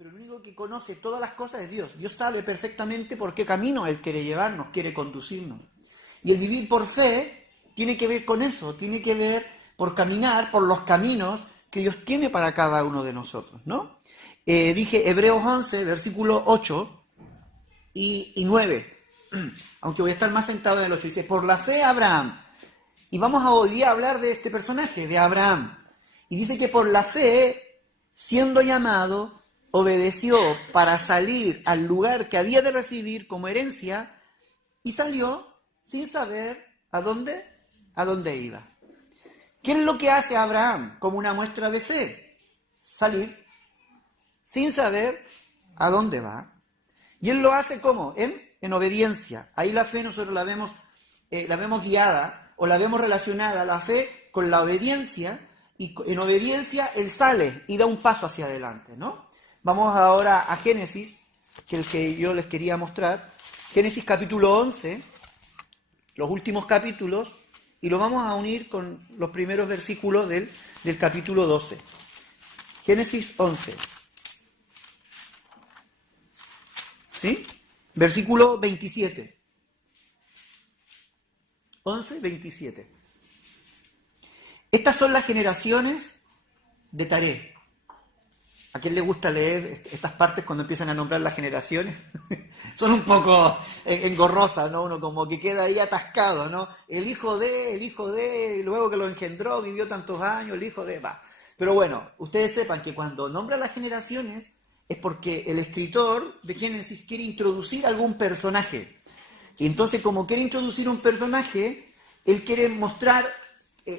pero el único que conoce todas las cosas es Dios. Dios sabe perfectamente por qué camino Él quiere llevarnos, quiere conducirnos. Y el vivir por fe tiene que ver con eso, tiene que ver por caminar por los caminos que Dios tiene para cada uno de nosotros, ¿no? Dije Hebreos 11, versículo 8 y 9, aunque voy a estar más sentado en el 8, dice, por la fe Abraham, y vamos a hoy a hablar de este personaje, de Abraham, y dice que por la fe, siendo llamado, obedeció para salir al lugar que había de recibir como herencia, y salió sin saber a dónde iba. ¿Qué es lo que hace Abraham como una muestra de fe? Salir sin saber a dónde va. Y él lo hace ¿cómo? En obediencia. Ahí la fe nosotros la vemos guiada o la vemos relacionada, la fe con la obediencia, y en obediencia él sale y da un paso hacia adelante, ¿no? Vamos ahora a Génesis, que es el que yo les quería mostrar. Génesis capítulo 11, los últimos capítulos, y lo vamos a unir con los primeros versículos del capítulo 12. Génesis 11. ¿Sí? Versículo 27. 11, 27. Estas son las generaciones de Taré. ¿A quién le gusta leer estas partes cuando empiezan a nombrar las generaciones? Son un poco engorrosas, ¿no? Uno como que queda ahí atascado, ¿no? El hijo de, luego que lo engendró, vivió tantos años, el hijo de, va. Pero bueno, ustedes sepan que cuando nombra las generaciones es porque el escritor de Génesis quiere introducir algún personaje. Y entonces, como quiere introducir un personaje, él quiere mostrar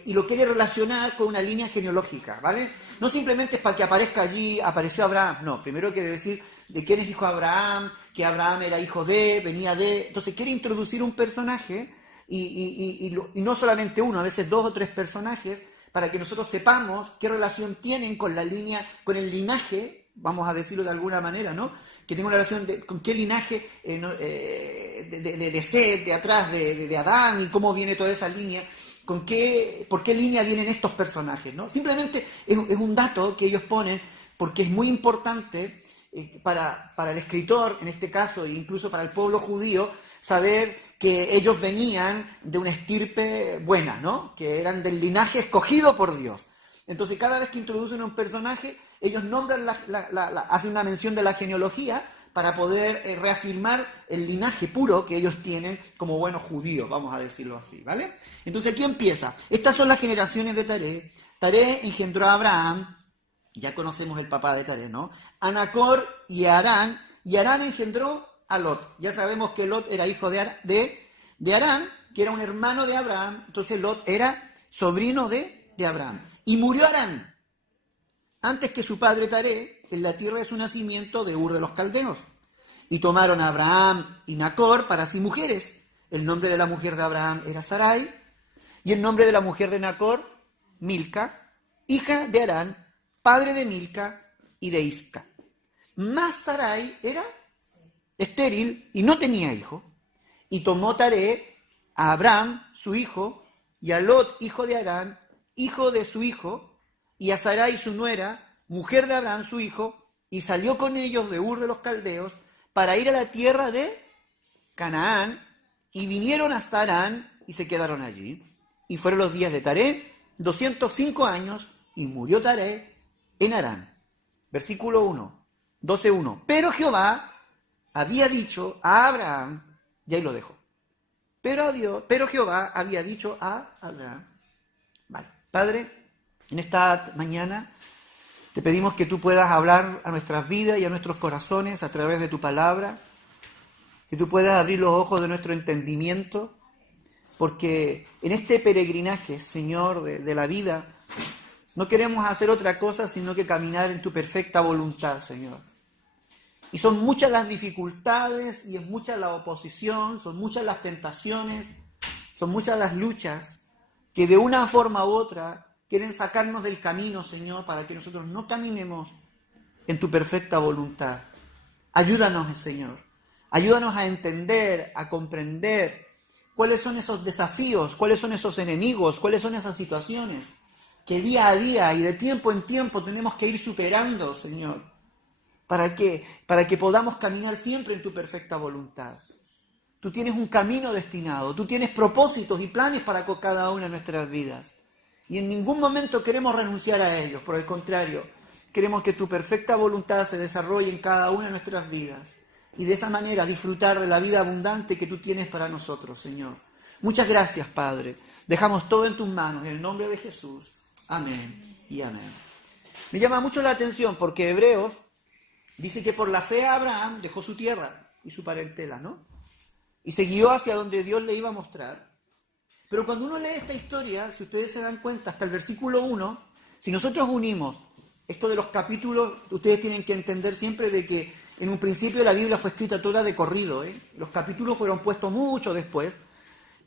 y lo quiere relacionar con una línea genealógica, ¿vale? No simplemente es para que aparezca allí, apareció Abraham, no, primero quiere decir de quién es hijo Abraham, que Abraham era hijo de, venía de, entonces quiere introducir un personaje y no solamente uno, a veces 2 o 3 personajes, para que nosotros sepamos qué relación tienen con la línea, con el linaje, vamos a decirlo de alguna manera, ¿no? Que tenga una relación con qué linaje de Set, de atrás, de Adán, y cómo viene toda esa línea. ¿Por qué línea vienen estos personajes? ¿No? Simplemente es un dato que ellos ponen porque es muy importante para el escritor, en este caso, e incluso para el pueblo judío, saber que ellos venían de una estirpe buena, ¿no? Que eran del linaje escogido por Dios. Entonces, cada vez que introducen un personaje, ellos nombran, hacen una mención de la genealogía para poder reafirmar el linaje puro que ellos tienen como buenos judíos, vamos a decirlo así, ¿vale? Entonces aquí empieza. Estas son las generaciones de Taré. Taré engendró a Abraham, ya conocemos el papá de Taré, ¿no? A Nacor y a Harán, y Harán engendró a Lot. Ya sabemos que Lot era hijo de Harán, que era un hermano de Abraham, entonces Lot era sobrino de Abraham. Y murió Harán antes que su padre Taré, en la tierra de su nacimiento de Ur de los Caldeos. Y tomaron a Abraham y Nacor para sí mujeres. El nombre de la mujer de Abraham era Sarai, y el nombre de la mujer de Nacor, Milca, hija de Harán, padre de Milca y de Isca. Mas Sarai era estéril y no tenía hijo. Y tomó Taré a Abraham, su hijo, y a Lot, hijo de Harán, hijo de su hijo, y a Sarai, su nuera, mujer de Abraham, su hijo, y salió con ellos de Ur de los Caldeos para ir a la tierra de Canaán, y vinieron hasta Harán y se quedaron allí. Y fueron los días de Taré 205 años, y murió Taré en Harán. Versículo 1, 12:1. Pero Jehová había dicho a Abraham, y ahí lo dejo. Pero Jehová había dicho a Abraham. Vale, Padre, en esta mañana te pedimos que tú puedas hablar a nuestras vidas y a nuestros corazones a través de tu palabra, que tú puedas abrir los ojos de nuestro entendimiento, porque en este peregrinaje, Señor, de la vida, no queremos hacer otra cosa sino que caminar en tu perfecta voluntad, Señor. Y son muchas las dificultades y es mucha la oposición, son muchas las tentaciones, son muchas las luchas que de una forma u otra quieren sacarnos del camino, Señor, para que nosotros no caminemos en tu perfecta voluntad. Ayúdanos, Señor. Ayúdanos a entender, a comprender cuáles son esos desafíos, cuáles son esos enemigos, cuáles son esas situaciones que día a día y de tiempo en tiempo tenemos que ir superando, Señor. ¿Para qué? Para que podamos caminar siempre en tu perfecta voluntad. Tú tienes un camino destinado, tú tienes propósitos y planes para cada una de nuestras vidas. Y en ningún momento queremos renunciar a ellos, por el contrario, queremos que tu perfecta voluntad se desarrolle en cada una de nuestras vidas. Y de esa manera disfrutar de la vida abundante que tú tienes para nosotros, Señor. Muchas gracias, Padre. Dejamos todo en tus manos, en el nombre de Jesús. Amén y amén. Me llama mucho la atención porque Hebreos dice que por la fe Abraham dejó su tierra y su parentela, ¿no? Y se guió hacia donde Dios le iba a mostrar. Pero cuando uno lee esta historia, si ustedes se dan cuenta, hasta el versículo 1, si nosotros unimos esto de los capítulos, ustedes tienen que entender siempre de que en un principio la Biblia fue escrita toda de corrido, ¿eh? Los capítulos fueron puestos mucho después,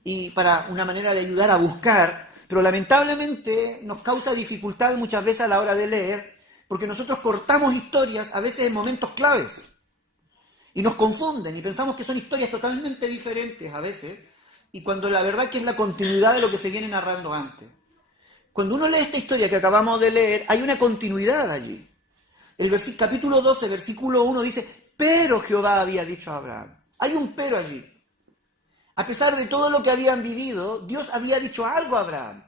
y para una manera de ayudar a buscar, pero lamentablemente nos causa dificultad muchas veces a la hora de leer, porque nosotros cortamos historias a veces en momentos claves. Y nos confunden y pensamos que son historias totalmente diferentes a veces, y cuando la verdad que es la continuidad de lo que se viene narrando antes. Cuando uno lee esta historia que acabamos de leer, hay una continuidad allí. El capítulo 12, versículo 1 dice, pero Jehová había dicho a Abraham. Hay un pero allí. A pesar de todo lo que habían vivido, Dios había dicho algo a Abraham.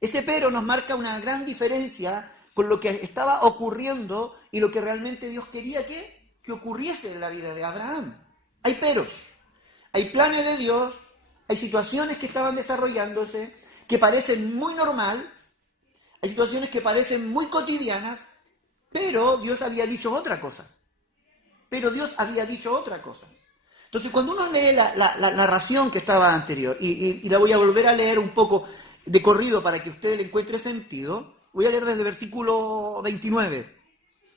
Ese pero nos marca una gran diferencia con lo que estaba ocurriendo y lo que realmente Dios quería que ocurriese en la vida de Abraham. Hay peros, hay planes de Dios, hay situaciones que estaban desarrollándose que parecen muy normal, hay situaciones que parecen muy cotidianas, pero Dios había dicho otra cosa. Entonces, cuando uno lee la narración que estaba anterior, y la voy a volver a leer un poco de corrido para que usted le encuentre sentido, voy a leer desde el versículo 29.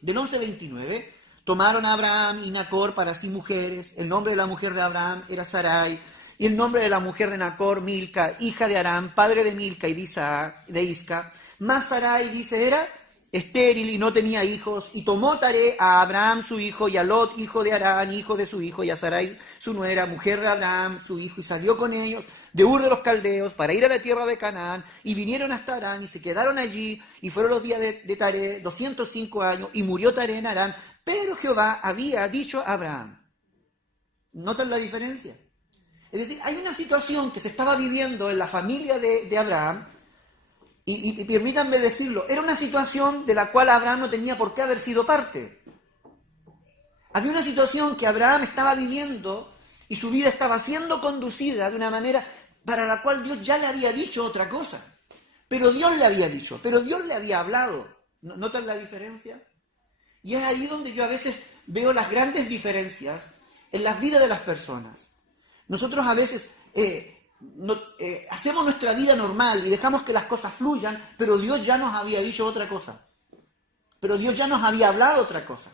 Del 11-29, tomaron a Abraham y Nacor para sí mujeres. El nombre de la mujer de Abraham era Sarai, y el nombre de la mujer de Nacor, Milca, hija de Aram, padre de Milca y de Isca. Mas Sarai, dice, era estéril y no tenía hijos, y tomó Taré a Abraham su hijo, y a Lot, hijo de Arán, hijo de su hijo, y a Sarai su nuera, mujer de Abraham su hijo, y salió con ellos de Ur de los Caldeos para ir a la tierra de Canaán, y vinieron hasta Arán, y se quedaron allí, y fueron los días de Taré 205 años, y murió Taré en Arán, pero Jehová había dicho a Abraham. ¿Notan la diferencia? Es decir, hay una situación que se estaba viviendo en la familia de Abraham, y permítanme decirlo, era una situación de la cual Abraham no tenía por qué haber sido parte. Había una situación que Abraham estaba viviendo y su vida estaba siendo conducida de una manera para la cual Dios ya le había dicho otra cosa. Pero Dios le había dicho, pero Dios le había hablado. ¿Notan la diferencia? Y es ahí donde yo a veces veo las grandes diferencias en las vidas de las personas. Nosotros a veces hacemos nuestra vida normal y dejamos que las cosas fluyan, pero Dios ya nos había dicho otra cosa. Pero Dios ya nos había hablado otra cosa.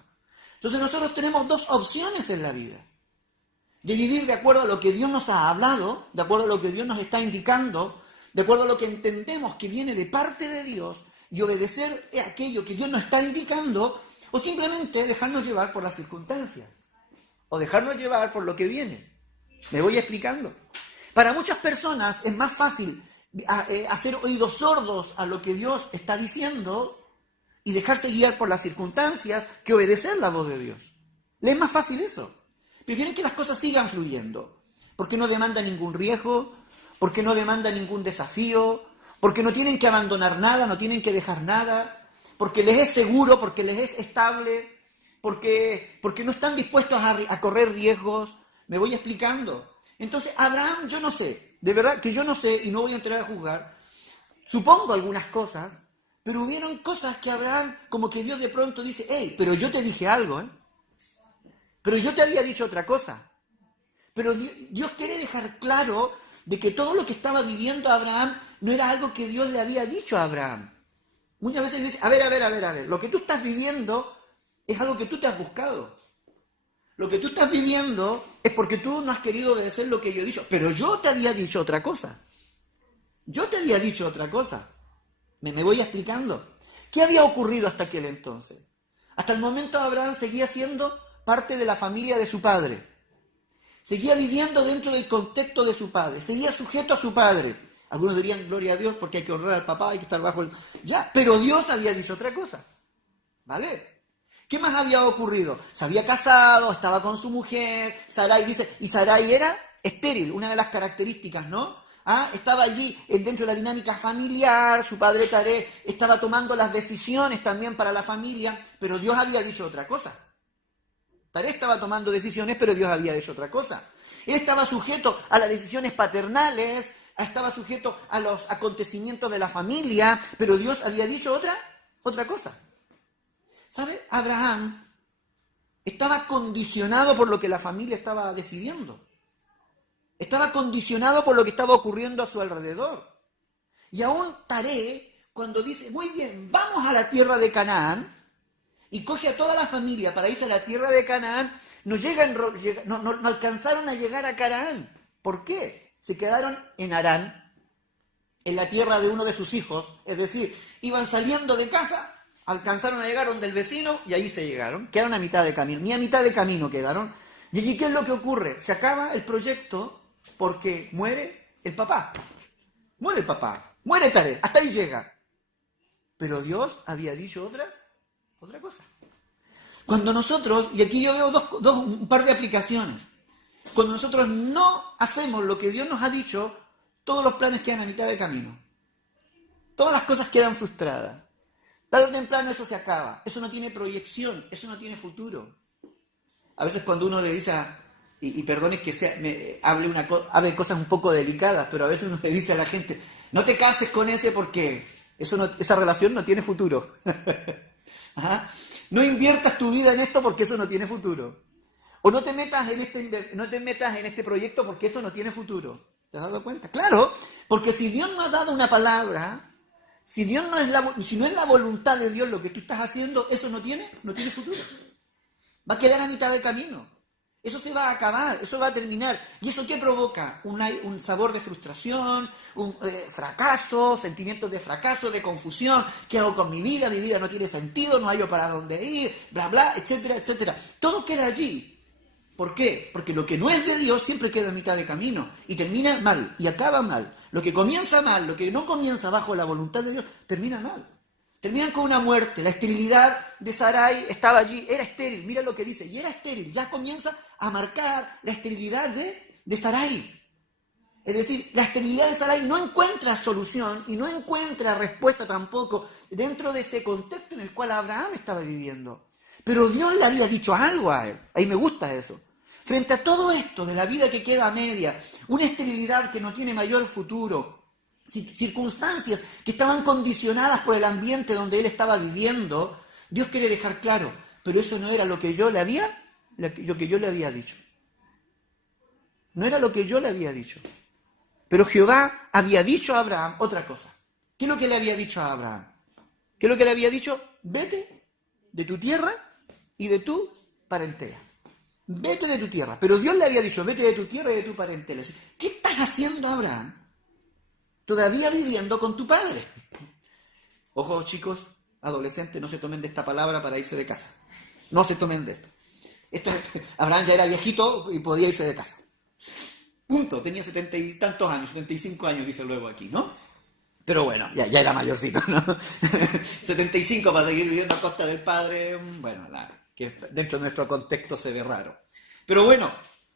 Entonces nosotros tenemos dos opciones en la vida. De vivir de acuerdo a lo que Dios nos ha hablado, de acuerdo a lo que Dios nos está indicando, de acuerdo a lo que entendemos que viene de parte de Dios y obedecer aquello que Dios nos está indicando, o simplemente dejarnos llevar por las circunstancias, o dejarnos llevar por lo que viene. Me voy explicando. Para muchas personas es más fácil hacer oídos sordos a lo que Dios está diciendo y dejarse guiar por las circunstancias que obedecer la voz de Dios. ¿Les es más fácil eso? Prefieren que las cosas sigan fluyendo, porque no demanda ningún riesgo, porque no demanda ningún desafío, porque no tienen que abandonar nada, no tienen que dejar nada, porque les es seguro, porque les es estable, porque no están dispuestos a correr riesgos. Me voy explicando. Entonces, Abraham, yo no sé, de verdad que yo no sé y no voy a entrar a juzgar, supongo algunas cosas, pero hubieron cosas que Abraham, como que Dios de pronto dice, hey, pero yo te dije algo, pero yo te había dicho otra cosa. Pero Dios quiere dejar claro de que todo lo que estaba viviendo Abraham no era algo que Dios le había dicho a Abraham. Muchas veces dice, a ver, lo que tú estás viviendo es algo que tú te has buscado. Lo que tú estás viviendo es porque tú no has querido obedecer lo que yo he dicho. Pero yo te había dicho otra cosa. Me voy explicando. ¿Qué había ocurrido hasta aquel entonces? Hasta el momento Abraham seguía siendo parte de la familia de su padre. Seguía viviendo dentro del contexto de su padre. Seguía sujeto a su padre. Algunos dirían, gloria a Dios, porque hay que honrar al papá, hay que estar bajo el... Ya, pero Dios había dicho otra cosa. ¿Vale? ¿Qué más había ocurrido? Se había casado, estaba con su mujer, Sarai dice, y Sarai era estéril, una de las características, ¿no? Estaba allí dentro de la dinámica familiar, su padre Taré estaba tomando las decisiones también para la familia, pero Dios había dicho otra cosa. Taré estaba tomando decisiones, pero Dios había dicho otra cosa. Él estaba sujeto a las decisiones paternales, estaba sujeto a los acontecimientos de la familia, pero Dios había dicho otra cosa. ¿Sabe? Abraham estaba condicionado por lo que la familia estaba decidiendo. Estaba condicionado por lo que estaba ocurriendo a su alrededor. Y aún Taré, cuando dice, muy bien, vamos a la tierra de Canaán, y coge a toda la familia para irse a la tierra de Canaán, no alcanzaron a llegar a Canaán. ¿Por qué? Se quedaron en Harán, en la tierra de uno de sus hijos, es decir, iban saliendo de casa, alcanzaron a llegar donde el vecino y ahí se llegaron, quedaron a mitad de camino, ni a mitad de camino quedaron. Y allí, ¿qué es lo que ocurre? Se acaba el proyecto porque muere el papá, muere Taré, hasta ahí llega. Pero Dios había dicho otra cosa. Cuando nosotros, y aquí yo veo un par de aplicaciones, cuando nosotros no hacemos lo que Dios nos ha dicho, todos los planes quedan a mitad de camino. Todas las cosas quedan frustradas. Tarde o temprano eso se acaba. Eso no tiene proyección, eso no tiene futuro. A veces cuando uno le dice, y perdone que hable cosas un poco delicadas, pero a veces uno le dice a la gente, no te cases con ese porque esa relación no tiene futuro. No inviertas tu vida en esto porque eso no tiene futuro. O no te metas en este proyecto porque eso no tiene futuro. ¿Te has dado cuenta? Claro, porque si Dios no ha dado una palabra, si no es la voluntad de Dios lo que tú estás haciendo, eso no tiene futuro. Va a quedar a mitad de camino. Eso se va a acabar, eso va a terminar. ¿Y eso qué provoca? Un sabor de frustración, un fracaso, sentimientos de fracaso, de confusión. ¿Qué hago con mi vida? Mi vida no tiene sentido, no hallo para dónde ir, bla, bla, etcétera, etcétera. Todo queda allí. ¿Por qué? Porque lo que no es de Dios siempre queda a mitad de camino y termina mal y acaba mal. Lo que comienza mal, lo que no comienza bajo la voluntad de Dios, termina mal. Terminan con una muerte. La esterilidad de Sarai estaba allí, era estéril, mira lo que dice, y era estéril. Ya comienza a marcar la esterilidad de Sarai. Es decir, la esterilidad de Sarai no encuentra solución y no encuentra respuesta tampoco dentro de ese contexto en el cual Abraham estaba viviendo. Pero Dios le había dicho algo a él. Ahí me gusta eso. Frente a todo esto de la vida que queda a media, una esterilidad que no tiene mayor futuro, circunstancias que estaban condicionadas por el ambiente donde él estaba viviendo, Dios quiere dejar claro, pero eso no era lo que yo le había dicho. No era lo que yo le había dicho. Pero Jehová había dicho a Abraham otra cosa. ¿Qué es lo que le había dicho a Abraham? ¿Qué es lo que le había dicho? Vete de tu tierra y de tu parentela. Vete de tu tierra. Pero Dios le había dicho, vete de tu tierra y de tu parentela. ¿Qué estás haciendo, Abraham? Todavía viviendo con tu padre. Ojo, chicos, adolescentes, no se tomen de esta palabra para irse de casa. No se tomen de esto. Abraham ya era viejito y podía irse de casa. Punto. Tenía 70 y tantos años, 75 años, dice luego aquí, ¿no? Pero bueno, ya era mayorcito, ¿no? 75 para seguir viviendo a costa del padre, bueno, que dentro de nuestro contexto se ve raro. Pero bueno,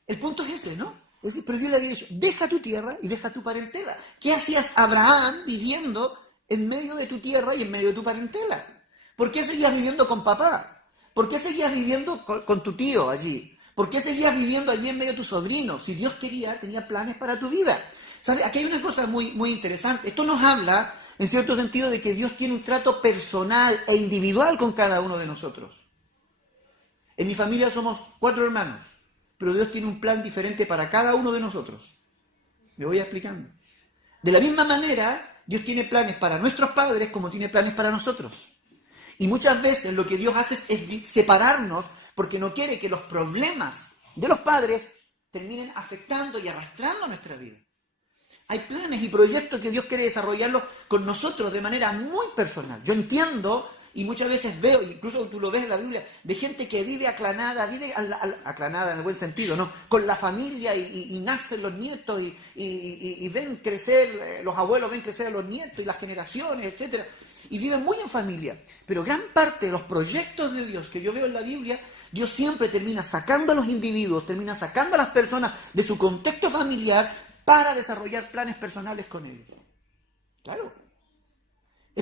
el punto es ese, ¿no? Es decir, pero Dios le había dicho, deja tu tierra y deja tu parentela. ¿Qué hacías Abraham viviendo en medio de tu tierra y en medio de tu parentela? ¿Por qué seguías viviendo con papá? ¿Por qué seguías viviendo con tu tío allí? ¿Por qué seguías viviendo allí en medio de tus sobrinos? Si Dios quería, tenía planes para tu vida. ¿Sabes? Aquí hay una cosa muy, muy interesante. Esto nos habla, en cierto sentido, de que Dios tiene un trato personal e individual con cada uno de nosotros. En mi familia somos 4 hermanos. Pero Dios tiene un plan diferente para cada uno de nosotros. Me voy explicando. De la misma manera, Dios tiene planes para nuestros padres como tiene planes para nosotros. Y muchas veces lo que Dios hace es separarnos porque no quiere que los problemas de los padres terminen afectando y arrastrando nuestra vida. Hay planes y proyectos que Dios quiere desarrollarlos con nosotros de manera muy personal. Yo entiendo y muchas veces veo, incluso tú lo ves en la Biblia, de gente que vive aclanada en el buen sentido, ¿no? Con la familia y nacen los nietos y ven crecer, los abuelos ven crecer a los nietos y las generaciones, etc. y viven muy en familia. Pero gran parte de los proyectos de Dios que yo veo en la Biblia, Dios siempre termina sacando a los individuos, termina sacando a las personas de su contexto familiar para desarrollar planes personales con ellos. Claro.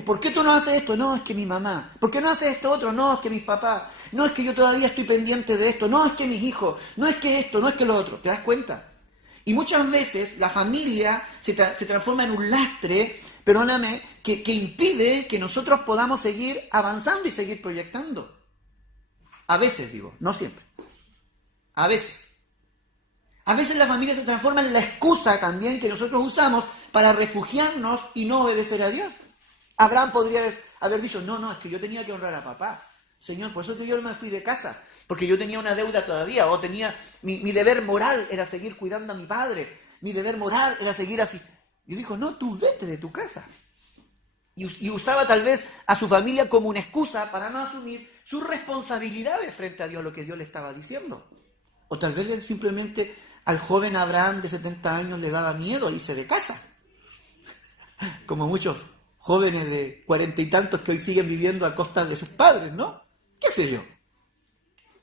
¿Por qué tú no haces esto? No, es que mi mamá. ¿Por qué no haces esto otro? No, es que mis papás. No, es que yo todavía estoy pendiente de esto. No, es que mis hijos. No, es que esto, no es que lo otro. ¿Te das cuenta? Y muchas veces la familia se transforma en un lastre, perdóname, que impide que nosotros podamos seguir avanzando y seguir proyectando. A veces, digo, no siempre. A veces. A veces la familia se transforma en la excusa también que nosotros usamos para refugiarnos y no obedecer a Dios. Abraham podría haber dicho, no, es que yo tenía que honrar a papá. Señor, por eso que yo no me fui de casa, porque yo tenía una deuda todavía, o tenía, mi deber moral era seguir cuidando a mi padre, mi deber moral era seguir así. Y dijo, no, tú vete de tu casa. Y usaba tal vez a su familia como una excusa para no asumir sus responsabilidades frente a Dios, lo que Dios le estaba diciendo. O tal vez él simplemente al joven Abraham de 70 años le daba miedo irse de casa. Como muchos jóvenes de 40 y tantos que hoy siguen viviendo a costa de sus padres, ¿no? ¿Qué sé yo?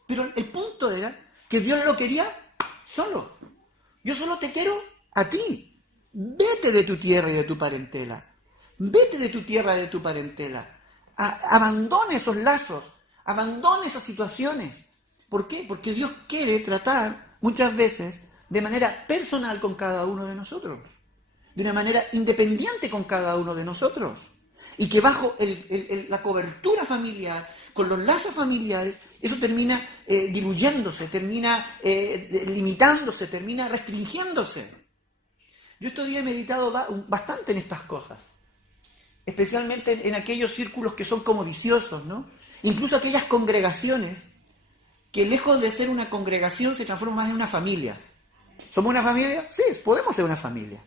Pero el punto era que Dios lo quería solo. Yo solo te quiero a ti. Vete de tu tierra y de tu parentela. Vete de tu tierra y de tu parentela. Abandona esos lazos. Abandona esas situaciones. ¿Por qué? Porque Dios quiere tratar muchas veces de manera personal con cada uno de nosotros. De una manera independiente con cada uno de nosotros. Y que bajo la cobertura familiar, con los lazos familiares, eso termina diluyéndose, termina limitándose, termina restringiéndose. Yo estos días he meditado bastante en estas cosas. Especialmente en aquellos círculos que son como viciosos, ¿no? Incluso aquellas congregaciones que lejos de ser una congregación se transforman más en una familia. ¿Somos una familia? Sí, podemos ser una familia.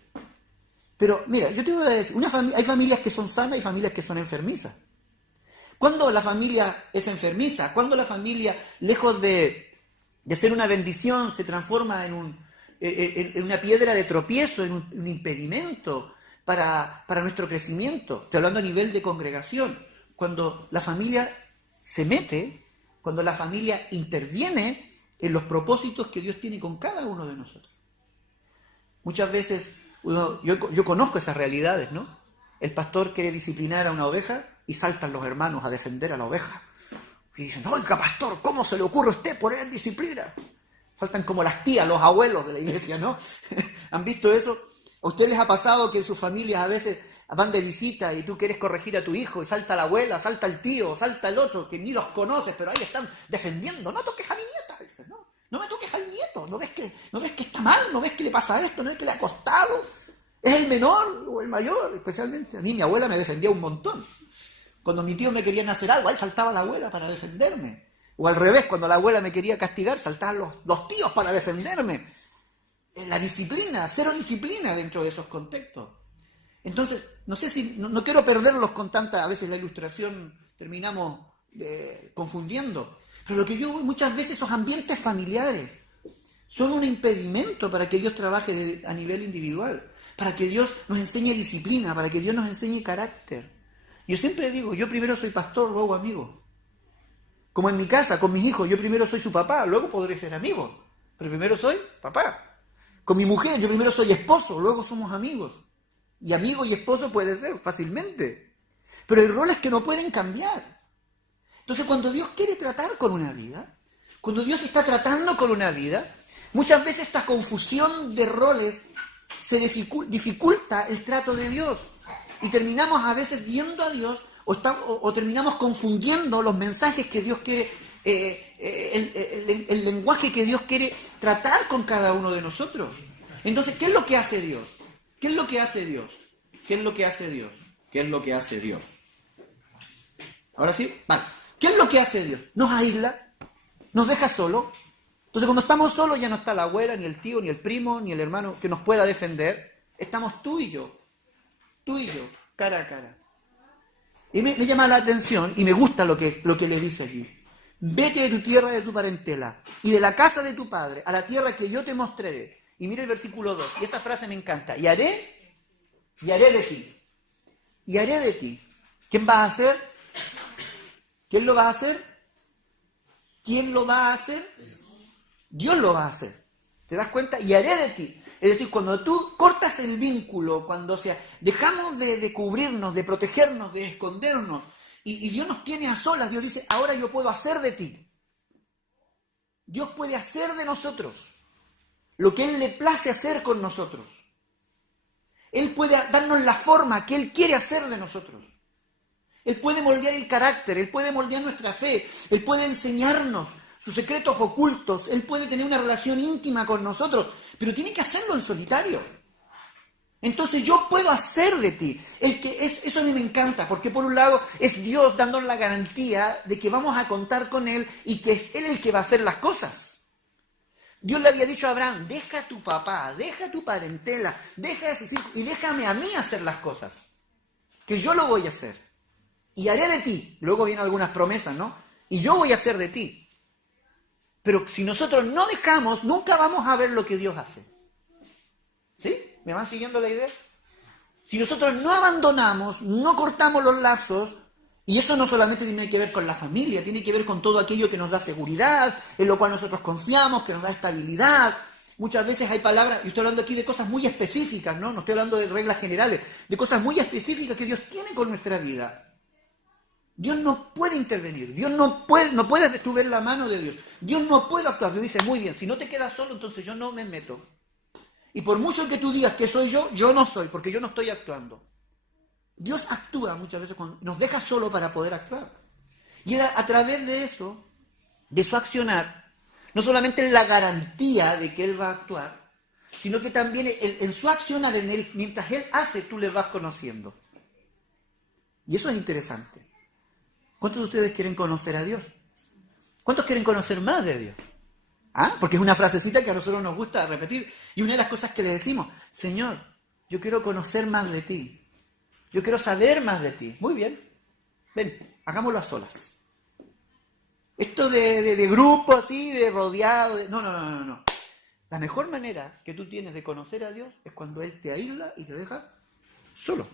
Pero mira, yo te voy a decir, hay familias que son sanas y familias que son enfermizas. ¿Cuándo la familia es enfermiza? ¿Cuándo la familia, lejos de ser una bendición, se transforma en una piedra de tropiezo, en un impedimento para nuestro crecimiento? Estoy hablando a nivel de congregación. Cuando la familia se mete, cuando la familia interviene en los propósitos que Dios tiene con cada uno de nosotros. Muchas veces yo conozco esas realidades, ¿no? El pastor quiere disciplinar a una oveja y saltan los hermanos a defender a la oveja. Y dicen, oiga pastor, ¿cómo se le ocurre a usted poner en disciplina? Saltan como las tías, los abuelos de la iglesia, ¿no? ¿Han visto eso? ¿A ustedes les ha pasado que en sus familias a veces van de visita y tú quieres corregir a tu hijo y salta la abuela, salta el tío, salta el otro, que ni los conoces, pero ahí están defendiendo? No toques a mi nieta, dice, ¿no? No me toques al nieto, ¿no ves que está mal? ¿No ves que le pasa esto? ¿No ves que le ha costado? ¿Es el menor o el mayor? Especialmente a mí, mi abuela me defendía un montón. Cuando mi tío me quería hacer algo, ahí saltaba la abuela para defenderme. O al revés, cuando la abuela me quería castigar, saltaban los tíos para defenderme. La disciplina, cero disciplina dentro de esos contextos. Entonces, no sé si, no quiero perderlos con tanta, a veces la ilustración terminamos confundiendo. Pero lo que yo veo muchas veces, esos ambientes familiares son un impedimento para que Dios trabaje a nivel individual, para que Dios nos enseñe disciplina, para que Dios nos enseñe carácter. Yo siempre digo, yo primero soy pastor, luego amigo. Como en mi casa, con mis hijos, yo primero soy su papá, luego podré ser amigo, pero primero soy papá. Con mi mujer, yo primero soy esposo, luego somos amigos. Y amigo y esposo puede ser fácilmente. Pero hay roles que no pueden cambiar. Entonces, cuando Dios quiere tratar con una vida, cuando Dios está tratando con una vida, muchas veces esta confusión de roles se dificulta el trato de Dios. Y terminamos a veces viendo a Dios o terminamos confundiendo los mensajes que Dios quiere, el lenguaje que Dios quiere tratar con cada uno de nosotros. Entonces, ¿qué es lo que hace Dios? ¿Qué es lo que hace Dios? ¿Qué es lo que hace Dios? ¿Qué es lo que hace Dios? ¿Ahora sí? Vale. ¿Qué es lo que hace Dios? Nos aísla, nos deja solo. Entonces, cuando estamos solos ya no está la abuela, ni el tío, ni el primo, ni el hermano que nos pueda defender. Estamos tú y yo, cara a cara. Y me llama la atención y me gusta lo que le dice aquí. Vete de tu tierra y de tu parentela y de la casa de tu padre a la tierra que yo te mostraré. Y mira el versículo 2, y esta frase me encanta. Y haré de ti. Y haré de ti. ¿Quién va a hacer? ¿Quién lo va a hacer? ¿Quién lo va a hacer? Dios lo va a hacer. ¿Te das cuenta? Y haré de ti. Es decir, cuando tú cortas el vínculo, cuando dejamos de cubrirnos, de protegernos, de escondernos, y Dios nos tiene a solas, Dios dice, ahora yo puedo hacer de ti. Dios puede hacer de nosotros lo que Él le place hacer con nosotros. Él puede darnos la forma que Él quiere hacer de nosotros. Él puede moldear el carácter, Él puede moldear nuestra fe, Él puede enseñarnos sus secretos ocultos, Él puede tener una relación íntima con nosotros, pero tiene que hacerlo en solitario. Entonces yo puedo hacer de ti. Eso a mí me encanta, porque por un lado es Dios dándonos la garantía de que vamos a contar con Él y que es Él el que va a hacer las cosas. Dios le había dicho a Abraham, deja a tu papá, deja a tu parentela, deja ese círculo y déjame a mí hacer las cosas, que yo lo voy a hacer. Y haré de ti. Luego vienen algunas promesas, ¿no? Y yo voy a hacer de ti. Pero si nosotros no dejamos, nunca vamos a ver lo que Dios hace. ¿Sí? ¿Me van siguiendo la idea? Si nosotros no abandonamos, no cortamos los lazos, y esto no solamente tiene que ver con la familia, tiene que ver con todo aquello que nos da seguridad, en lo cual nosotros confiamos, que nos da estabilidad. Muchas veces hay palabras, y estoy hablando aquí de cosas muy específicas, ¿no? No estoy hablando de reglas generales, de cosas muy específicas que Dios tiene con nuestra vida. Dios no puede intervenir, Dios no puede tú ver la mano de Dios, Dios no puede actuar. Dios dice, muy bien, si no te quedas solo, entonces yo no me meto. Y por mucho que tú digas que soy yo no soy, porque yo no estoy actuando. Dios actúa muchas veces cuando nos deja solo para poder actuar. Y Él, a través de eso, de su accionar, no solamente es la garantía de que Él va a actuar, sino que también en su accionar en Él, mientras Él hace, tú le vas conociendo. Y eso es interesante. ¿Cuántos de ustedes quieren conocer a Dios? ¿Cuántos quieren conocer más de Dios? ¿Ah? Porque es una frasecita que a nosotros nos gusta repetir. Y una de las cosas que le decimos, Señor, yo quiero conocer más de ti. Yo quiero saber más de ti. Muy bien. Ven, hagámoslo a solas. Esto de grupo así, de rodeado. No. La mejor manera que tú tienes de conocer a Dios es cuando Él te aísla y te deja solo.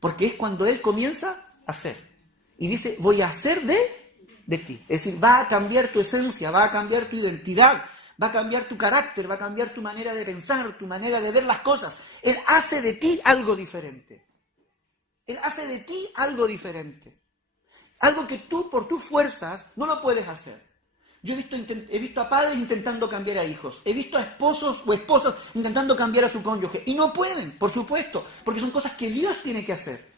Porque es cuando Él comienza a hacer. Y dice, voy a hacer de ti. Es decir, va a cambiar tu esencia, va a cambiar tu identidad, va a cambiar tu carácter, va a cambiar tu manera de pensar, tu manera de ver las cosas. Él hace de ti algo diferente. Él hace de ti algo diferente. Algo que tú, por tus fuerzas, no lo puedes hacer. Yo he visto a padres intentando cambiar a hijos. He visto a esposos o esposas intentando cambiar a su cónyuge. Y no pueden, por supuesto, porque son cosas que Dios tiene que hacer.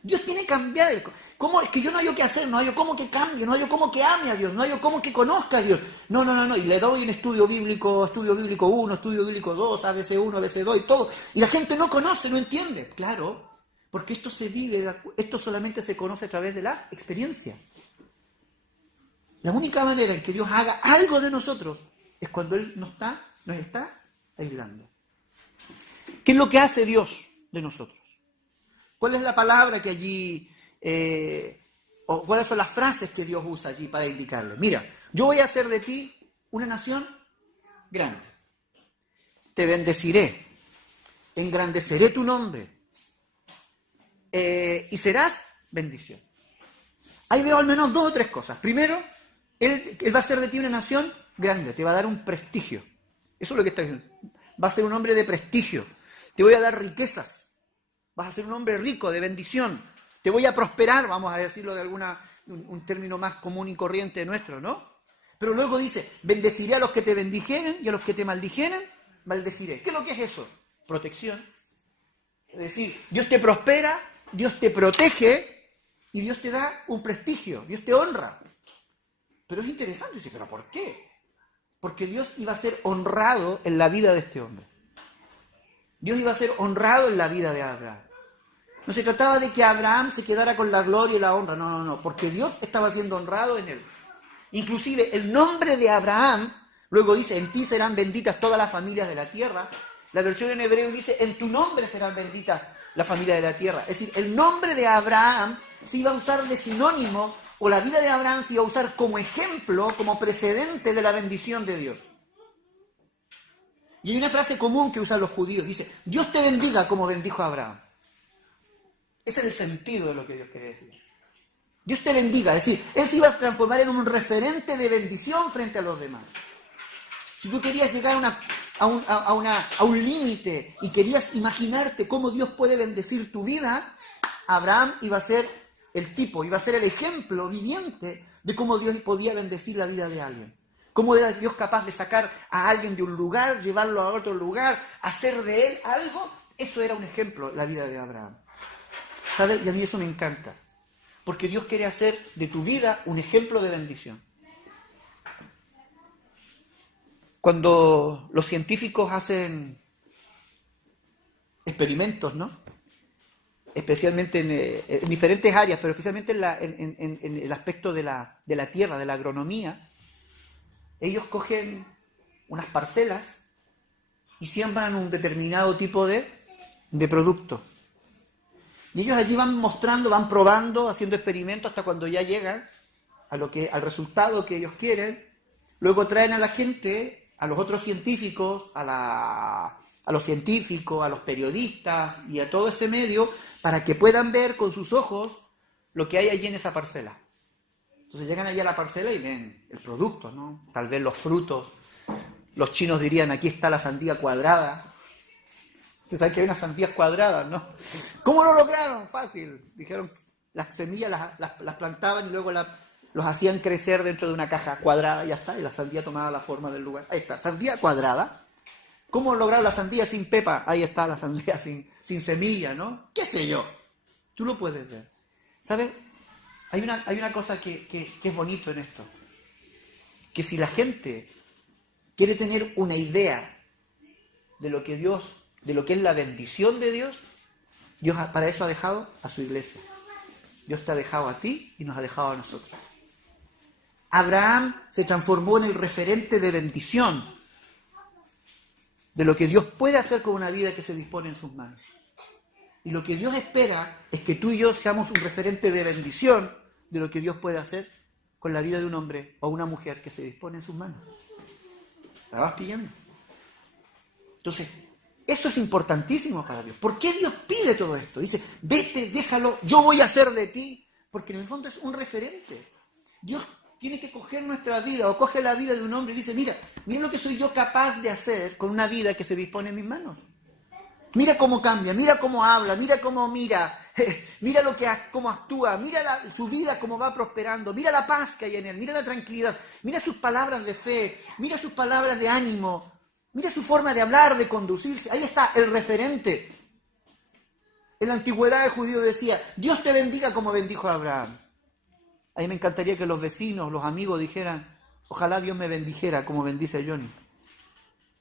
Dios tiene que cambiar. ¿Cómo? Es que yo no hay qué hacer, no hay cómo que cambie, no hay cómo que ame a Dios, no hay cómo que conozca a Dios. No. Y le doy un estudio bíblico 1, estudio bíblico 2, ABC 1, ABC 2 y todo. Y la gente no conoce, no entiende. Claro, porque esto se vive, esto solamente se conoce a través de la experiencia. La única manera en que Dios haga algo de nosotros es cuando Él nos está aislando. ¿Qué es lo que hace Dios de nosotros? ¿Cuál es la palabra que allí, o cuáles son las frases que Dios usa allí para indicarle? Mira, yo voy a hacer de ti una nación grande. Te bendeciré, engrandeceré tu nombre y serás bendición. Ahí veo al menos 2 o 3 cosas. Primero, Él va a hacer de ti una nación grande, te va a dar un prestigio. Eso es lo que está diciendo. Va a ser un hombre de prestigio. Te voy a dar riquezas. Vas a ser un hombre rico, de bendición. Te voy a prosperar, vamos a decirlo de un término más común y corriente nuestro, ¿no? Pero luego dice, bendeciré a los que te bendijeren y a los que te maldijeren, maldeciré. ¿Qué es lo que es eso? Protección. Es decir, Dios te prospera, Dios te protege y Dios te da un prestigio, Dios te honra. Pero es interesante, dice, ¿pero por qué? Porque Dios iba a ser honrado en la vida de este hombre. Dios iba a ser honrado en la vida de Abraham. No se trataba de que Abraham se quedara con la gloria y la honra, no, porque Dios estaba siendo honrado en él. Inclusive el nombre de Abraham, luego dice, en ti serán benditas todas las familias de la tierra. La versión en hebreo dice, en tu nombre serán benditas las familias de la tierra. Es decir, el nombre de Abraham se iba a usar de sinónimo, o la vida de Abraham se iba a usar como ejemplo, como precedente de la bendición de Dios. Y hay una frase común que usan los judíos, dice, Dios te bendiga como bendijo a Abraham. Ese es el sentido de lo que Dios quiere decir. Dios te bendiga, es decir, Él se iba a transformar en un referente de bendición frente a los demás. Si tú querías llegar a un límite y querías imaginarte cómo Dios puede bendecir tu vida, Abraham iba a ser el tipo, iba a ser el ejemplo viviente de cómo Dios podía bendecir la vida de alguien. Cómo era Dios capaz de sacar a alguien de un lugar, llevarlo a otro lugar, hacer de él algo. Eso era un ejemplo, la vida de Abraham. ¿Sabes? Y a mí eso me encanta. Porque Dios quiere hacer de tu vida un ejemplo de bendición. Cuando los científicos hacen experimentos, ¿no? Especialmente en diferentes áreas, pero especialmente en el aspecto de la tierra, de la agronomía, ellos cogen unas parcelas y siembran un determinado tipo de producto. Y ellos allí van mostrando, van probando, haciendo experimentos hasta cuando ya llegan al resultado que ellos quieren. Luego traen a la gente, a los otros científicos, a los científicos, a los periodistas y a todo ese medio, para que puedan ver con sus ojos lo que hay allí en esa parcela. Entonces llegan allí a la parcela y ven el producto, ¿no? Tal vez los frutos. Los chinos dirían, aquí está la sandía cuadrada. Ustedes saben que hay unas sandías cuadradas, ¿no? ¿Cómo lo lograron? Fácil. Dijeron, las semillas las plantaban y luego los hacían crecer dentro de una caja cuadrada y ya está. Y la sandía tomaba la forma del lugar. Ahí está, sandía cuadrada. ¿Cómo lograron la sandía sin pepa? Ahí está la sandía sin semilla, ¿no? ¿Qué sé yo? Tú lo puedes ver. ¿Sabes? Hay una cosa que es bonito en esto. Que si la gente quiere tener una idea de lo que es la bendición de Dios, Dios para eso ha dejado a su iglesia. Dios te ha dejado a ti y nos ha dejado a nosotros. Abraham se transformó en el referente de bendición de lo que Dios puede hacer con una vida que se dispone en sus manos. Y lo que Dios espera es que tú y yo seamos un referente de bendición de lo que Dios puede hacer con la vida de un hombre o una mujer que se dispone en sus manos. ¿La vas pillando? Entonces, eso es importantísimo para Dios. ¿Por qué Dios pide todo esto? Dice, vete, déjalo, yo voy a hacer de ti. Porque en el fondo es un referente. Dios tiene que coger nuestra vida o coge la vida de un hombre y dice, mira lo que soy yo capaz de hacer con una vida que se dispone en mis manos. Mira cómo cambia, mira cómo habla, mira cómo mira cómo actúa, mira su vida cómo va prosperando, mira la paz que hay en él, mira la tranquilidad, mira sus palabras de fe, mira sus palabras de ánimo, mira su forma de hablar, de conducirse. Ahí está el referente. En la antigüedad el judío decía, Dios te bendiga como bendijo a Abraham. A mí me encantaría que los vecinos, los amigos dijeran, ojalá Dios me bendijera como bendice Johnny.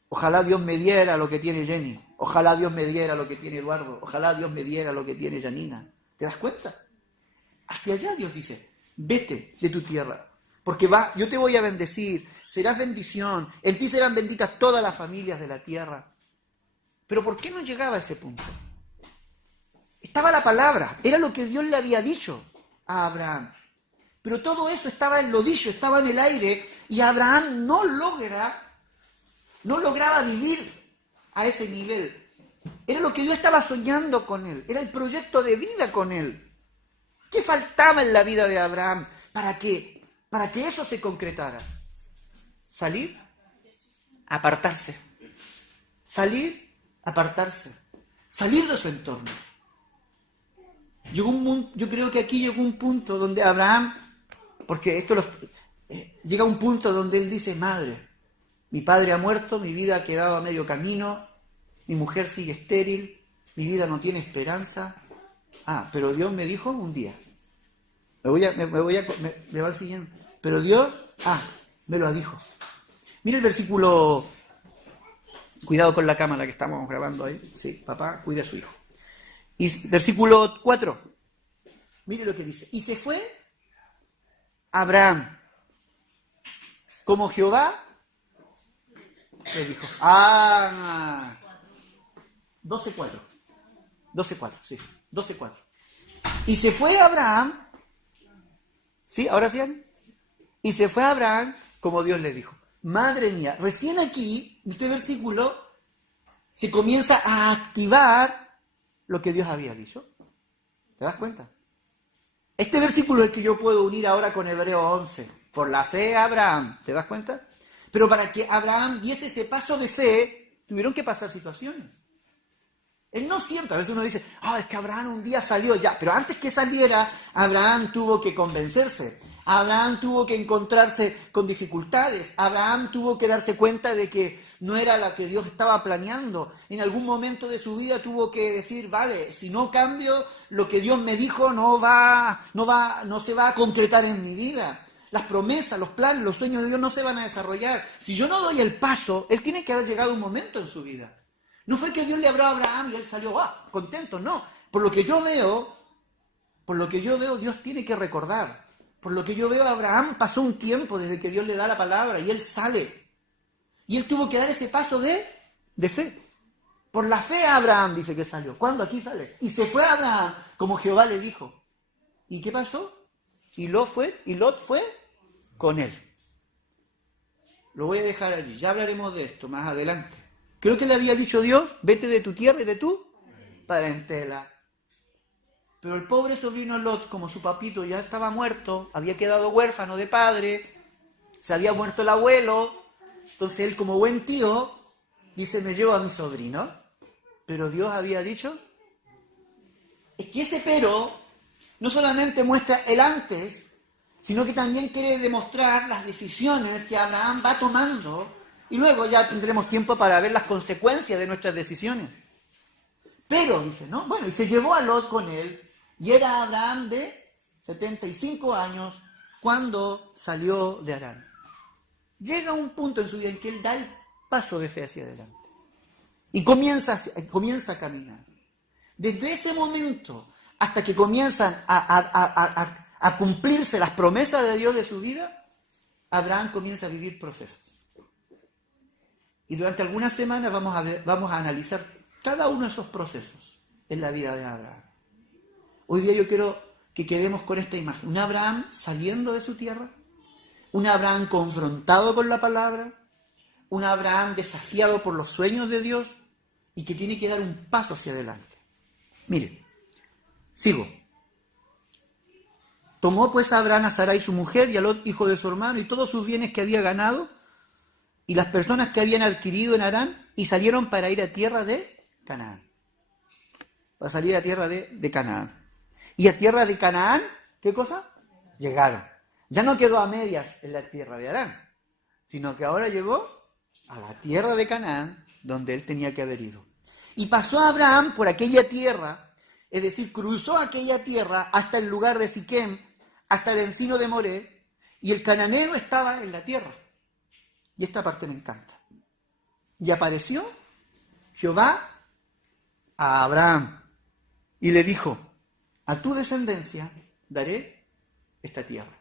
Ojalá Dios me diera lo que tiene Jenny. Ojalá Dios me diera lo que tiene Eduardo. Ojalá Dios me diera lo que tiene Janina. ¿Te das cuenta? Hacia allá Dios dice, vete de tu tierra, porque yo te voy a bendecir, serás bendición, en ti serán benditas todas las familias de la tierra. Pero ¿por qué no llegaba a ese punto? Estaba la palabra, era lo que Dios le había dicho a Abraham. Pero todo eso estaba en lo dicho, estaba en el aire, y Abraham no lograba vivir a ese nivel. Era lo que Dios estaba soñando con él, era el proyecto de vida con él. ¿Qué faltaba en la vida de Abraham para que eso se concretara? Salir, apartarse. Salir, apartarse. Salir de su entorno. Yo creo que aquí llegó un punto donde Abraham, porque llega un punto donde él dice, madre, mi padre ha muerto, mi vida ha quedado a medio camino, mi mujer sigue estéril, mi vida no tiene esperanza. Pero Dios me dijo un día, me va siguiendo, pero Dios, me lo dijo. Mira el versículo, cuidado con la cámara que estamos grabando ahí, sí, papá, cuida a su hijo. Y versículo 4, mire lo que dice, y se fue Abraham, como Jehová le dijo. 12:4, sí, 12:4. Y se fue Abraham, ¿sí? Ahora sí, y se fue Abraham como Dios le dijo. Madre mía, recién aquí, en este versículo, se comienza a activar lo que Dios había dicho. ¿Te das cuenta? Este versículo es el que yo puedo unir ahora con Hebreos 11. Por la fe Abraham, ¿te das cuenta? Pero para que Abraham diese ese paso de fe, tuvieron que pasar situaciones. Él no siempre, a veces uno dice, es que Abraham un día salió ya, pero antes que saliera, Abraham tuvo que convencerse, Abraham tuvo que encontrarse con dificultades, Abraham tuvo que darse cuenta de que no era la que Dios estaba planeando. En algún momento de su vida tuvo que decir, vale, si no cambio, lo que Dios me dijo no se va a concretar en mi vida. Las promesas, los planes, los sueños de Dios no se van a desarrollar. Si yo no doy el paso, él tiene que haber llegado un momento en su vida. No fue que Dios le habló a Abraham y él salió, contento, no. Por lo que yo veo, Dios tiene que recordar. Por lo que yo veo, Abraham pasó un tiempo desde que Dios le da la palabra y él sale. Y él tuvo que dar ese paso de fe. Por la fe Abraham dice que salió. ¿Cuándo? Aquí sale. Y se fue Abraham, como Jehová le dijo. ¿Y qué pasó? Y Lot fue con él. Lo voy a dejar allí. Ya hablaremos de esto más adelante. Creo que le había dicho Dios, vete de tu tierra y de tu parentela. Pero el pobre sobrino Lot, como su papito ya estaba muerto, había quedado huérfano de padre, se había muerto el abuelo, entonces él como buen tío, dice, me llevo a mi sobrino. Pero Dios había dicho, es que ese pero no solamente muestra el antes, sino que también quiere demostrar las decisiones que Abraham va tomando. Y luego ya tendremos tiempo para ver las consecuencias de nuestras decisiones. Pero, dice, ¿no? Bueno, y se llevó a Lot con él, y era Abraham de 75 años cuando salió de Harán. Llega un punto en su vida en que él da el paso de fe hacia adelante. Y comienza a caminar. Desde ese momento hasta que comienzan a cumplirse las promesas de Dios de su vida, Abraham comienza a vivir procesos. Y durante algunas semanas vamos a analizar cada uno de esos procesos en la vida de Abraham. Hoy día yo quiero que quedemos con esta imagen. Un Abraham saliendo de su tierra, un Abraham confrontado con la palabra, un Abraham desafiado por los sueños de Dios y que tiene que dar un paso hacia adelante. Mire, sigo. Tomó pues Abraham a Sarai su mujer y a Lot hijo de su hermano y todos sus bienes que había ganado y las personas que habían adquirido en Harán y salieron para ir a tierra de Canaán. Para salir a tierra de Canaán. Y a tierra de Canaán, ¿qué cosa? Llegaron. Ya no quedó a medias en la tierra de Harán, sino que ahora llegó a la tierra de Canaán, donde él tenía que haber ido. Y pasó Abraham por aquella tierra, es decir, cruzó aquella tierra hasta el lugar de Siquem, hasta el encino de Moré, y el cananeo estaba en la tierra. Y esta parte me encanta. Y apareció Jehová a Abraham y le dijo, a tu descendencia daré esta tierra.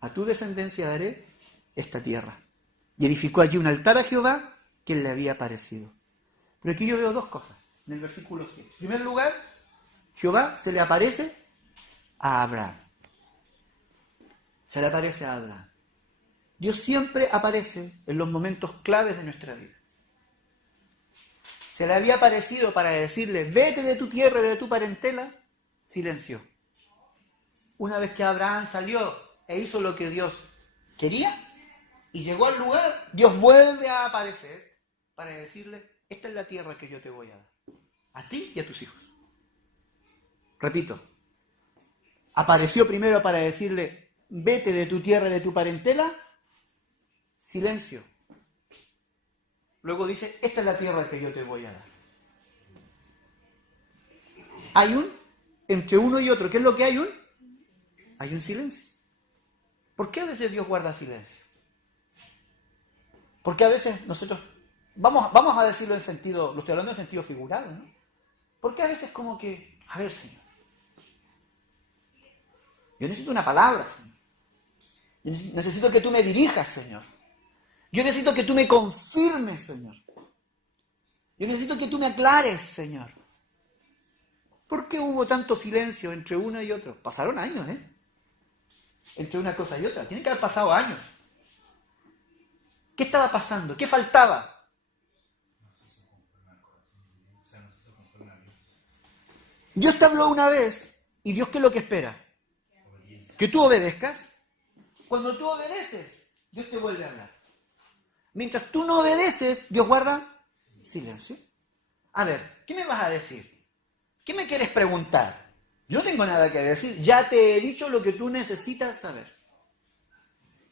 A tu descendencia daré esta tierra. Y edificó allí un altar a Jehová que le había aparecido. Pero aquí yo veo dos cosas en el versículo 7. En primer lugar, Jehová se le aparece a Abraham. Se le aparece a Abraham. Dios siempre aparece en los momentos claves de nuestra vida. Se le había aparecido para decirle, vete de tu tierra y de tu parentela, silenció. Una vez que Abraham salió e hizo lo que Dios quería y llegó al lugar, Dios vuelve a aparecer para decirle, esta es la tierra que yo te voy a dar, a ti y a tus hijos. Repito, apareció primero para decirle, vete de tu tierra y de tu parentela, silencio. Luego dice, esta es la tierra que yo te voy a dar. Hay entre uno y otro, ¿qué es lo que hay? Hay un silencio. ¿Por qué a veces Dios guarda silencio? Porque a veces nosotros, vamos a decirlo en sentido, lo estoy hablando en sentido figurado, ¿no? Porque a veces como que, a ver, Señor, yo necesito una palabra, Señor. Yo necesito que tú me dirijas, Señor. Yo necesito que tú me confirmes, Señor. Yo necesito que tú me aclares, Señor. ¿Por qué hubo tanto silencio entre uno y otro? Pasaron años, entre una cosa y otra. Tienen que haber pasado años. ¿Qué estaba pasando? ¿Qué faltaba? Dios te habló una vez ¿Y Dios qué es lo que espera? Que tú obedezcas. Cuando tú obedeces, Dios te vuelve a hablar. Mientras tú no obedeces, Dios guarda silencio. A ver, ¿qué me vas a decir? ¿Qué me quieres preguntar? Yo no tengo nada que decir. Ya te he dicho lo que tú necesitas saber.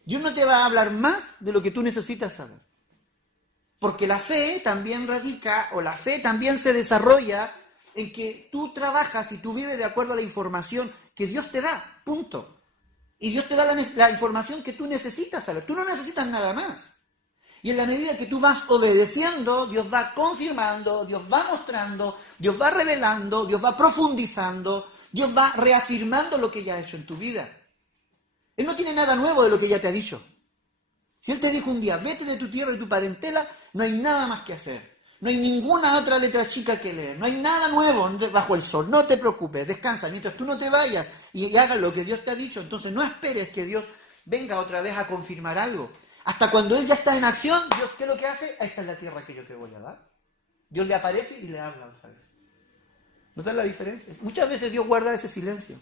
Dios no te va a hablar más de lo que tú necesitas saber. Porque la fe también radica, o la fe también se desarrolla en que tú trabajas y tú vives de acuerdo a la información que Dios te da. Punto. Y Dios te da la información que tú necesitas saber. Tú no necesitas nada más. Y en la medida que tú vas obedeciendo, Dios va confirmando, Dios va mostrando, Dios va revelando, Dios va profundizando, Dios va reafirmando lo que ya ha hecho en tu vida. Él no tiene nada nuevo de lo que ya te ha dicho. Si Él te dijo un día, vete de tu tierra y tu parentela, no hay nada más que hacer. No hay ninguna otra letra chica que leer. No hay nada nuevo bajo el sol. No te preocupes, descansa. Mientras tú no te vayas y hagas lo que Dios te ha dicho, entonces no esperes que Dios venga otra vez a confirmar algo. Hasta cuando Él ya está en acción, Dios, ¿qué es lo que hace? Esta es la tierra que yo te voy a dar. Dios le aparece y le habla otra vez. ¿Notas la diferencia? Muchas veces Dios guarda ese silencio.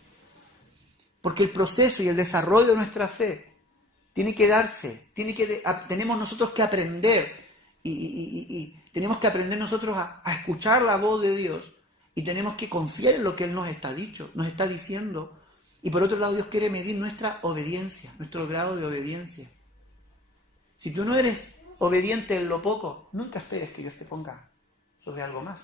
Porque el proceso y el desarrollo de nuestra fe tiene que darse. Tenemos nosotros que aprender. Y tenemos que aprender nosotros a escuchar la voz de Dios. Y tenemos que confiar en lo que Él nos está diciendo. Y por otro lado, Dios quiere medir nuestra obediencia, nuestro grado de obediencia. Si tú no eres obediente en lo poco, nunca esperes que Dios te ponga sobre algo más.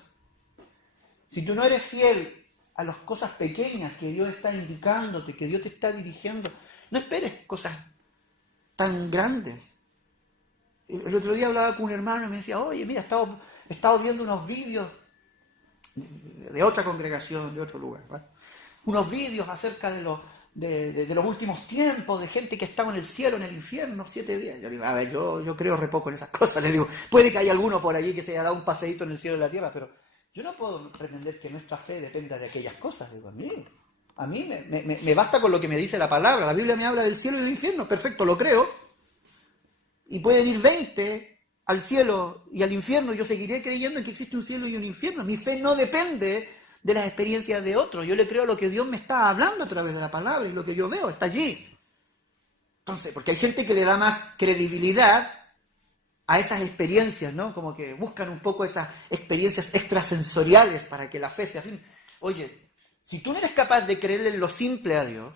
Si tú no eres fiel a las cosas pequeñas que Dios está indicándote, que Dios te está dirigiendo, no esperes cosas tan grandes. El otro día hablaba con un hermano y me decía, oye, mira, he estado viendo unos vídeos de otra congregación, de otro lugar, ¿vale? Unos vídeos acerca de los últimos tiempos, de gente que estaba en el cielo, en el infierno, 7 días. Yo digo, a ver, yo creo re poco en esas cosas. Le digo, puede que haya alguno por allí que se haya dado un paseíto en el cielo y la tierra, pero yo no puedo pretender que nuestra fe dependa de aquellas cosas. Digo, a mí me basta con lo que me dice la palabra. La Biblia me habla del cielo y del infierno, perfecto, lo creo. Y pueden ir 20 al cielo y al infierno, yo seguiré creyendo en que existe un cielo y un infierno. Mi fe no depende de las experiencias de otros. Yo le creo lo que Dios me está hablando a través de la palabra y lo que yo veo está allí. Entonces, porque hay gente que le da más credibilidad a esas experiencias, ¿no? Como que buscan un poco esas experiencias extrasensoriales para que la fe sea así. Oye, si tú no eres capaz de creerle en lo simple a Dios,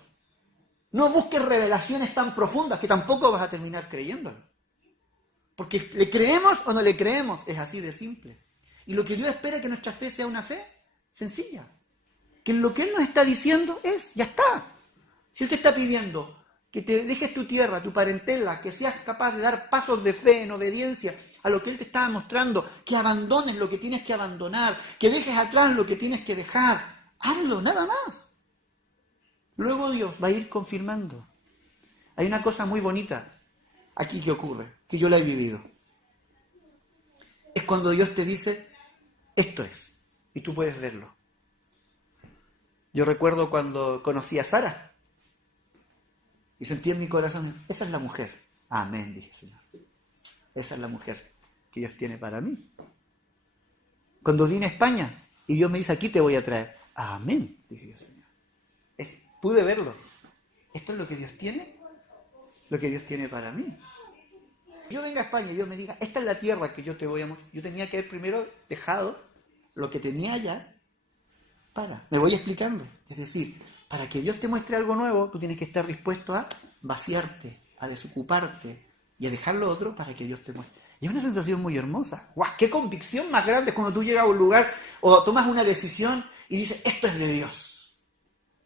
no busques revelaciones tan profundas que tampoco vas a terminar creyéndolo. Porque ¿le creemos o no le creemos? Es así de simple. Y lo que Dios espera es que nuestra fe sea una fe sencilla. Que lo que Él nos está diciendo ya está. Si Él te está pidiendo que te dejes tu tierra, tu parentela, que seas capaz de dar pasos de fe en obediencia a lo que Él te estaba mostrando, que abandones lo que tienes que abandonar, que dejes atrás lo que tienes que dejar, hazlo, nada más. Luego Dios va a ir confirmando. Hay una cosa muy bonita aquí que ocurre, que yo la he vivido. Es cuando Dios te dice, esto es, y tú puedes verlo. Yo recuerdo cuando conocí a Sara, y sentí en mi corazón, esa es la mujer. Amén, dije, Señor. Esa es la mujer que Dios tiene para mí. Cuando vine a España, y Dios me dice, aquí te voy a traer. Amén, dije yo, Señor. Pude verlo. Esto es lo que Dios tiene, lo que Dios tiene para mí. Yo venga a España y Dios me diga, esta es la tierra que yo te voy a mostrar. Yo tenía que haber primero dejado lo que tenía allá me voy explicando. Es decir, para que Dios te muestre algo nuevo, tú tienes que estar dispuesto a vaciarte, a desocuparte y a dejar lo otro para que Dios te muestre. Y es una sensación muy hermosa. ¡Guau! ¡Qué convicción más grande cuando tú llegas a un lugar o tomas una decisión y dices, esto es de Dios!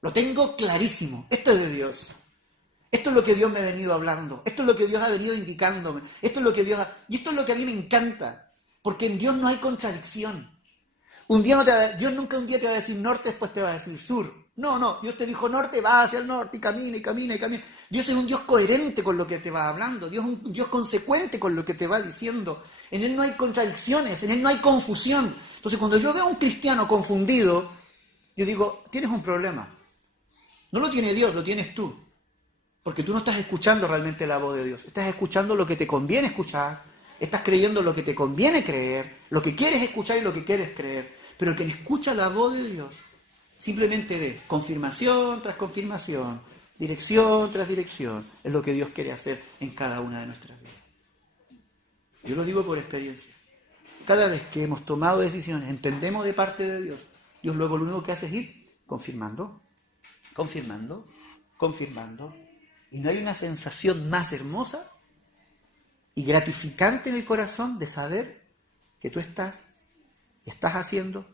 Lo tengo clarísimo, esto es de Dios. Esto es lo que Dios me ha venido hablando, esto es lo que Dios ha venido indicándome, esto es lo que y esto es lo que a mí me encanta, porque en Dios no hay contradicción. Dios nunca un día te va a decir norte, después te va a decir sur. No, Dios te dijo norte, va hacia el norte y camina y camina y camina. Dios es un Dios coherente con lo que te va hablando, Dios es un Dios consecuente con lo que te va diciendo. En Él no hay contradicciones, en Él no hay confusión. Entonces cuando yo veo a un cristiano confundido, yo digo, tienes un problema. No lo tiene Dios, lo tienes tú. Porque tú no estás escuchando realmente la voz de Dios. Estás escuchando lo que te conviene escuchar. Estás creyendo lo que te conviene creer. Lo que quieres escuchar y lo que quieres creer. Pero quien escucha la voz de Dios Simplemente ve confirmación tras confirmación, dirección tras dirección, es lo que Dios quiere hacer en cada una de nuestras vidas. Yo lo digo por experiencia. Cada vez que hemos tomado decisiones, entendemos de parte de Dios, Dios luego lo único que hace es ir confirmando, confirmando, confirmando. Y no hay una sensación más hermosa y gratificante en el corazón de saber que tú estás haciendo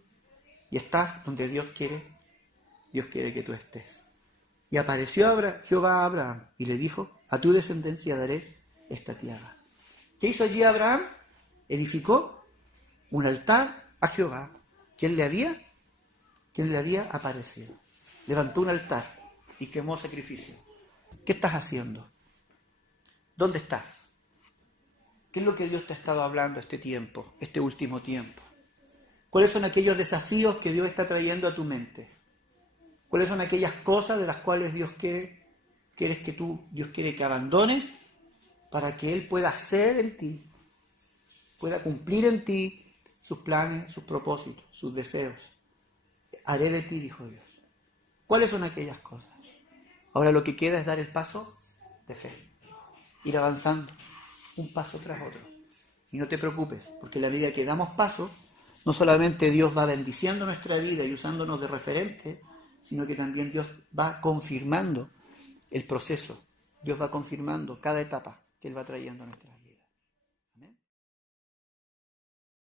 y estás donde Dios quiere que tú estés. Y apareció Jehová a Abraham y le dijo, a tu descendencia daré esta tierra. ¿Qué hizo allí Abraham? Edificó un altar a Jehová, quien le había aparecido. Levantó un altar y quemó sacrificio. ¿Qué estás haciendo? ¿Dónde estás? ¿Qué es lo que Dios te ha estado hablando este tiempo, este último tiempo? ¿Cuáles son aquellos desafíos que Dios está trayendo a tu mente? ¿Cuáles son aquellas cosas de las cuales Dios quiere que abandones para que Él pueda hacer en ti, pueda cumplir en ti sus planes, sus propósitos, sus deseos? Haré de ti, dijo Dios. ¿Cuáles son aquellas cosas? Ahora lo que queda es dar el paso de fe, ir avanzando, un paso tras otro. Y no te preocupes, porque la medida que damos paso, no solamente Dios va bendiciendo nuestra vida y usándonos de referente, sino que también Dios va confirmando el proceso. Dios va confirmando cada etapa que Él va trayendo a nuestra vida.